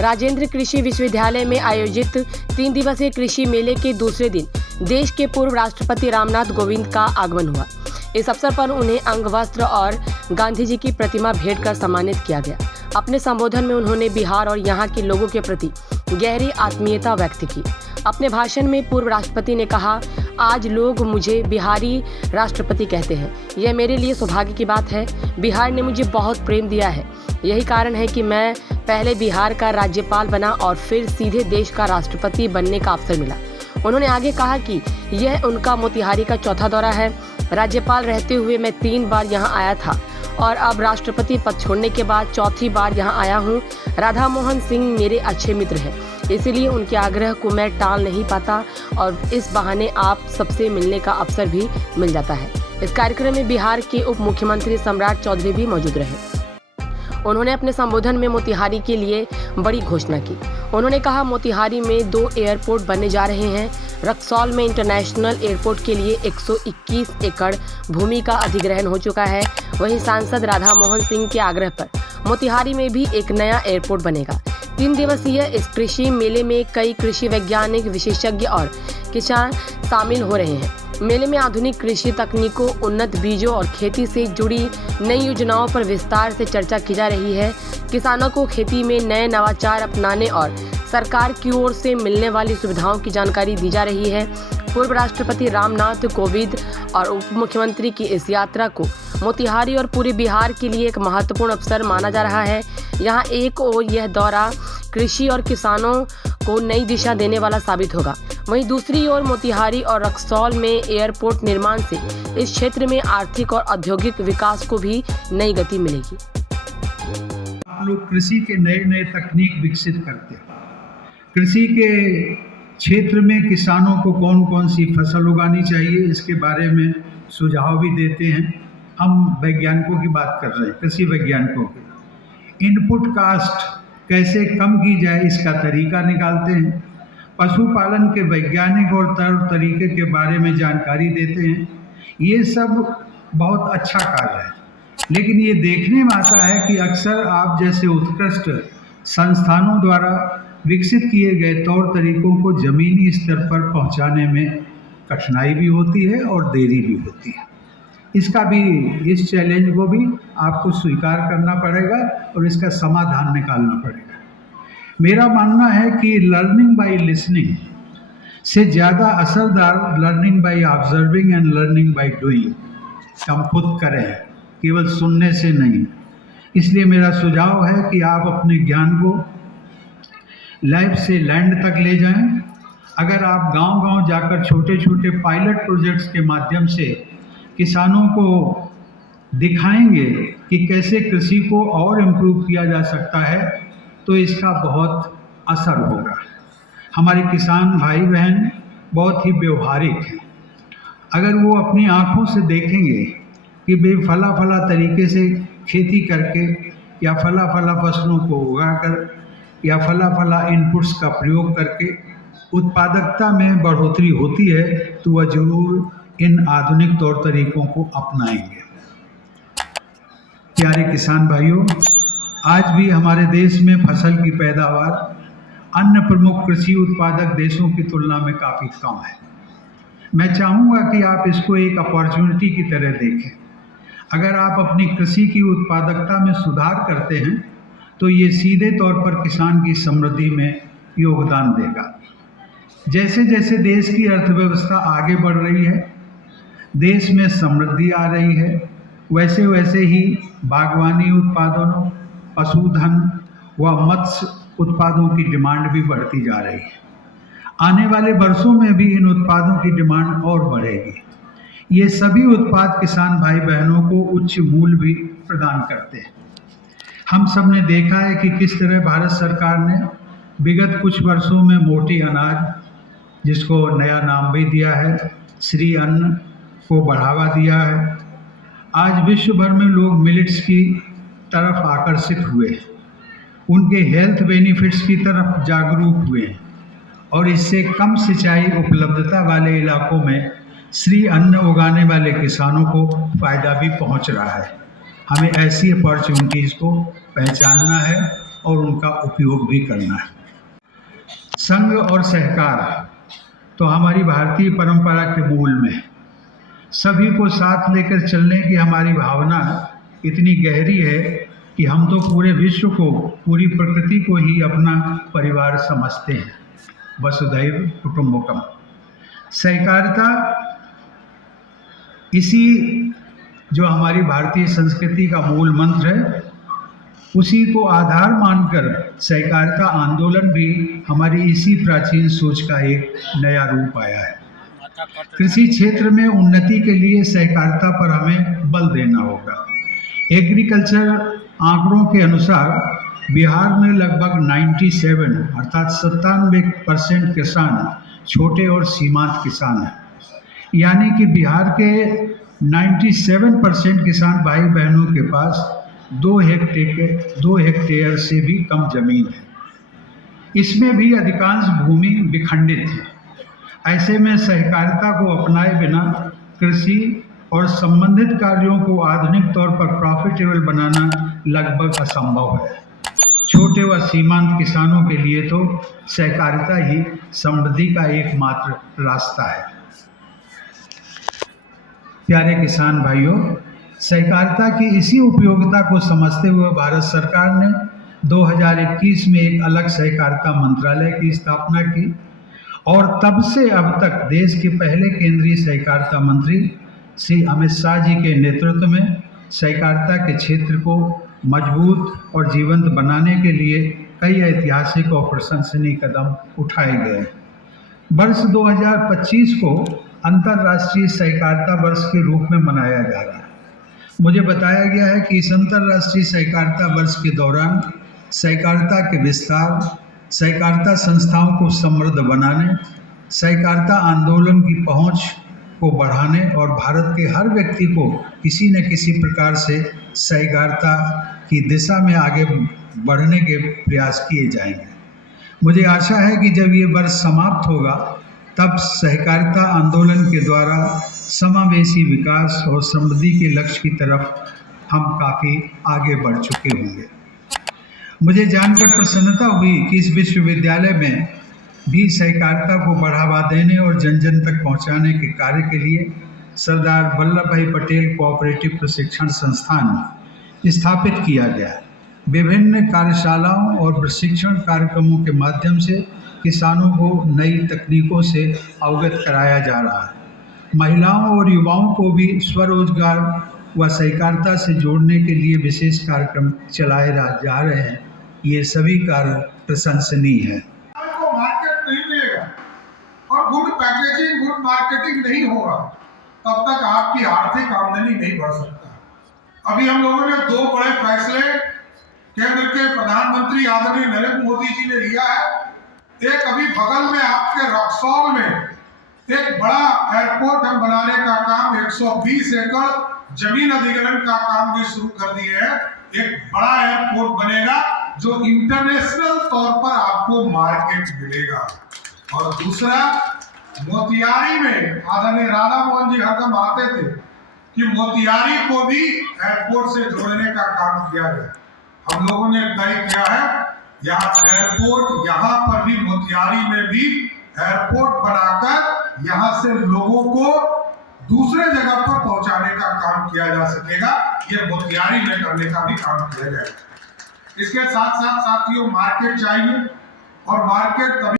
राजेंद्र कृषि विश्वविद्यालय में आयोजित 3 दिवसीय कृषि मेले के दूसरे दिन देश के पूर्व राष्ट्रपति रामनाथ कोविंद का आगमन हुआ। इस अवसर पर उन्हें अंगवस्त्र और गांधी जी की प्रतिमा भेंट कर सम्मानित किया गया। अपने संबोधन में उन्होंने बिहार और यहाँ के लोगों के प्रति गहरी आत्मीयता व्यक्त की। अपने भाषण में पूर्व राष्ट्रपति ने कहा, आज लोग मुझे बिहारी राष्ट्रपति कहते हैं। यह मेरे लिए सौभाग्य की बात है। बिहार ने मुझे बहुत प्रेम दिया है। यही कारण है कि मैं पहले बिहार का राज्यपाल बना और फिर सीधे देश का राष्ट्रपति बनने का अवसर मिला। उन्होंने आगे कहा कि यह उनका मोतिहारी का चौथा दौरा है। राज्यपाल रहते हुए मैं 3 बार यहाँ आया था और अब राष्ट्रपति पद छोड़ने के बाद चौथी बार यहाँ आया हूँ। राधा मोहन सिंह मेरे अच्छे मित्र हैं, इसीलिए उनके आग्रह को मैं टाल नहीं पाता और इस बहाने आप सबसे मिलने का अवसर भी मिल जाता है। इस कार्यक्रम में बिहार के उप मुख्यमंत्री सम्राट चौधरी भी मौजूद रहे। उन्होंने अपने संबोधन में मोतिहारी के लिए बड़ी घोषणा की। उन्होंने कहा, मोतिहारी में 2 एयरपोर्ट बनने जा रहे हैं। रक्सौल में इंटरनेशनल एयरपोर्ट के लिए 121 एकड़ भूमि का अधिग्रहण हो चुका है। वहीं सांसद राधा मोहन सिंह के आग्रह पर मोतिहारी में भी एक नया एयरपोर्ट बनेगा। 3 दिवसीय इस कृषि मेले में कई कृषि वैज्ञानिक, विशेषज्ञ और किसान शामिल हो रहे हैं। मेले में आधुनिक कृषि तकनीकों, उन्नत बीजों और खेती से जुड़ी नई योजनाओं पर विस्तार से चर्चा की जा रही है। किसानों को खेती में नए नवाचार अपनाने और सरकार की ओर से मिलने वाली सुविधाओं की जानकारी दी जा रही है। पूर्व राष्ट्रपति रामनाथ कोविंद और उप मुख्यमंत्री की इस यात्रा को मोतिहारी और पूरे बिहार के लिए एक महत्वपूर्ण अवसर माना जा रहा है। यहाँ एक ओर यह दौरा कृषि और किसानों को नई दिशा देने वाला साबित होगा, वहीं दूसरी ओर मोतिहारी और रक्सौल में एयरपोर्ट निर्माण से इस क्षेत्र में आर्थिक और औद्योगिक विकास को भी नई गति मिलेगी। आप लोग कृषि के नए नए तकनीक विकसित करते हैं। कृषि के क्षेत्र में किसानों को कौन कौन सी फसल उगानी चाहिए, इसके बारे में सुझाव भी देते हैं। हम वैज्ञानिकों की बात कर रहे हैं, कृषि वैज्ञानिकों की। इनपुट कास्ट कैसे कम की जाए, इसका तरीका निकालते हैं। पशुपालन के वैज्ञानिक और तौर तरीके के बारे में जानकारी देते हैं। ये सब बहुत अच्छा कार्य है, लेकिन ये देखने में आता है कि अक्सर आप जैसे उत्कृष्ट संस्थानों द्वारा विकसित किए गए तौर तरीकों को ज़मीनी स्तर पर पहुंचाने में कठिनाई भी होती है और देरी भी होती है। इस चैलेंज को भी आपको स्वीकार करना पड़ेगा और इसका समाधान निकालना पड़ेगा। मेरा मानना है कि लर्निंग बाय लिसनिंग से ज़्यादा असरदार learning by observing and learning by doing हम खुद करें, केवल सुनने से नहीं। इसलिए मेरा सुझाव है कि आप अपने ज्ञान को लैब से लैंड तक ले जाएं। अगर आप गांव-गांव जाकर छोटे छोटे पायलट प्रोजेक्ट्स के माध्यम से किसानों को दिखाएंगे कि कैसे कृषि को और इम्प्रूव किया जा सकता है, तो इसका बहुत असर होगा। हमारे किसान भाई बहन बहुत ही व्यवहारिक हैं। अगर वो अपनी आँखों से देखेंगे कि वे फला तरीके से खेती करके या फला फसलों को उगाकर या फला इनपुट्स का प्रयोग करके उत्पादकता में बढ़ोतरी होती है, तो वह जरूर इन आधुनिक तौर तरीकों को अपनाएंगे। प्यारे किसान भाइयों, आज भी हमारे देश में फसल की पैदावार अन्य प्रमुख कृषि उत्पादक देशों की तुलना में काफ़ी कम है। मैं चाहूँगा कि आप इसको एक अपॉर्चुनिटी की तरह देखें। अगर आप अपनी कृषि की उत्पादकता में सुधार करते हैं, तो ये सीधे तौर पर किसान की समृद्धि में योगदान देगा। जैसे जैसे देश की अर्थव्यवस्था आगे बढ़ रही है, देश में समृद्धि आ रही है, वैसे वैसे ही बागवानी उत्पादनों, पशुधन व मत्स्य उत्पादों की डिमांड भी बढ़ती जा रही है। आने वाले वर्षों में भी इन उत्पादों की डिमांड और बढ़ेगी। ये सभी उत्पाद किसान भाई बहनों को उच्च मूल्य भी प्रदान करते हैं। हम सब ने देखा है कि किस तरह भारत सरकार ने विगत कुछ वर्षों में मोटी अनाज, जिसको नया नाम भी दिया है, श्री अन्न, को बढ़ावा दिया है। आज विश्व भर में लोग मिलेट्स की तरफ आकर्षित हुए हैं, उनके हेल्थ बेनिफिट्स की तरफ जागरूक हुए हैं और इससे कम सिंचाई उपलब्धता वाले इलाकों में श्री अन्न उगाने वाले किसानों को फ़ायदा भी पहुंच रहा है। हमें ऐसी अपॉर्चुनिटीज़ को पहचानना है और उनका उपयोग भी करना है। संघ और सहकार तो हमारी भारतीय परंपरा के मूल में है। सभी को साथ लेकर चलने की हमारी भावना इतनी गहरी है कि हम तो पूरे विश्व को, पूरी प्रकृति को ही अपना परिवार समझते हैं। वसुधैव कुटुंबकम। सहकारिता इसी जो हमारी भारतीय संस्कृति का मूल मंत्र है, उसी को आधार मानकर सहकारिता आंदोलन भी हमारी इसी प्राचीन सोच का एक नया रूप आया है। कृषि क्षेत्र में उन्नति के लिए सहकारिता पर हमें बल देना होगा। एग्रीकल्चर आंकड़ों के अनुसार बिहार में लगभग 97 अर्थात 97% किसान छोटे और सीमांत किसान हैं। यानी कि बिहार के 97% किसान भाई बहनों के पास 2 हेक्टेयर से भी कम जमीन है। इसमें भी अधिकांश भूमि विखंडित है। ऐसे में सहकारिता को अपनाए बिना कृषि और संबंधित कार्यों को आधुनिक तौर पर प्रॉफिटेबल बनाना लगभग असंभव है। छोटे व सीमांत किसानों के लिए तो सहकारिता ही समृद्धि का एकमात्र रास्ता है। प्यारे किसान भाइयों, सहकारिता की इसी उपयोगिता को समझते हुए भारत सरकार ने 2021 में एक अलग सहकारिता मंत्रालय की स्थापना की और तब से अब तक देश के पहले केंद्रीय सहकारिता मंत्री श्री अमित शाह जी के नेतृत्व में सहकारिता के क्षेत्र को मजबूत और जीवंत बनाने के लिए कई ऐतिहासिक और प्रशंसनीय कदम उठाए गए। वर्ष 2025 को अंतर्राष्ट्रीय सहकारिता वर्ष के रूप में मनाया जा रहा है। मुझे बताया गया है कि इस अंतर्राष्ट्रीय सहकारिता वर्ष के दौरान सहकारिता के विस्तार, सहकारिता संस्थाओं को समृद्ध बनाने, सहकारिता आंदोलन की पहुंच को बढ़ाने और भारत के हर व्यक्ति को किसी न किसी प्रकार से सहकारिता की दिशा में आगे बढ़ने के प्रयास किए जाएंगे। मुझे आशा है कि जब ये वर्ष समाप्त होगा तब सहकारिता आंदोलन के द्वारा समावेशी विकास और समृद्धि के लक्ष्य की तरफ हम काफ़ी आगे बढ़ चुके होंगे। मुझे जानकर प्रसन्नता हुई कि इस विश्वविद्यालय में भी सहकारिता को बढ़ावा देने और जन जन तक पहुंचाने के कार्य के लिए सरदार वल्लभ भाई पटेल कोऑपरेटिव प्रशिक्षण संस्थान स्थापित किया गया। विभिन्न कार्यशालाओं और प्रशिक्षण कार्यक्रमों के माध्यम से किसानों को नई तकनीकों से अवगत कराया जा रहा है। महिलाओं और युवाओं को भी स्वरोजगार व सहकारिता से जोड़ने के लिए विशेष कार्यक्रम चलाए जा रहे हैं। ये सभी कार्य प्रशंसनीय है। को मार्केट नहीं मिलेगा और गुड पैकेजिंग, गुड मार्केटिंग नहीं होगा तब तक आपकी आर्थिक आमदनी नहीं बढ़ सकता। अभी हम लोगों ने 2 बड़े फैसले केंद्र के प्रधानमंत्री आदरणीय नरेंद्र मोदी जी ने लिया है। एक अभी बगल में आपके रक्सौल में एक बड़ा एयरपोर्ट हम बनाने का काम 120 एकड़ जमीन अधिग्रहण का काम भी शुरू कर दिए हैं। एक बड़ा एयरपोर्ट बनेगा जो इंटरनेशनल तौर पर आपको मार्केट मिलेगा। और दूसरा, मोतिहारी में आदरणीय राधा मोहन जी हरदम आते थे कि मोतिहारी को भी एयरपोर्ट से जोड़ने का काम किया गया। हम लोगों ने तय किया है यहाँ एयरपोर्ट, यहाँ पर भी मोतिहारी में भी एयरपोर्ट बनाकर यहाँ से लोगों को दूसरे जगह पर पहुंचाने का काम किया जा सकेगा। ये मोतिहारी में करने का भी काम किया जाएगा। इसके साथ साथ साथियों, मार्केट चाहिए और मार्केट तभी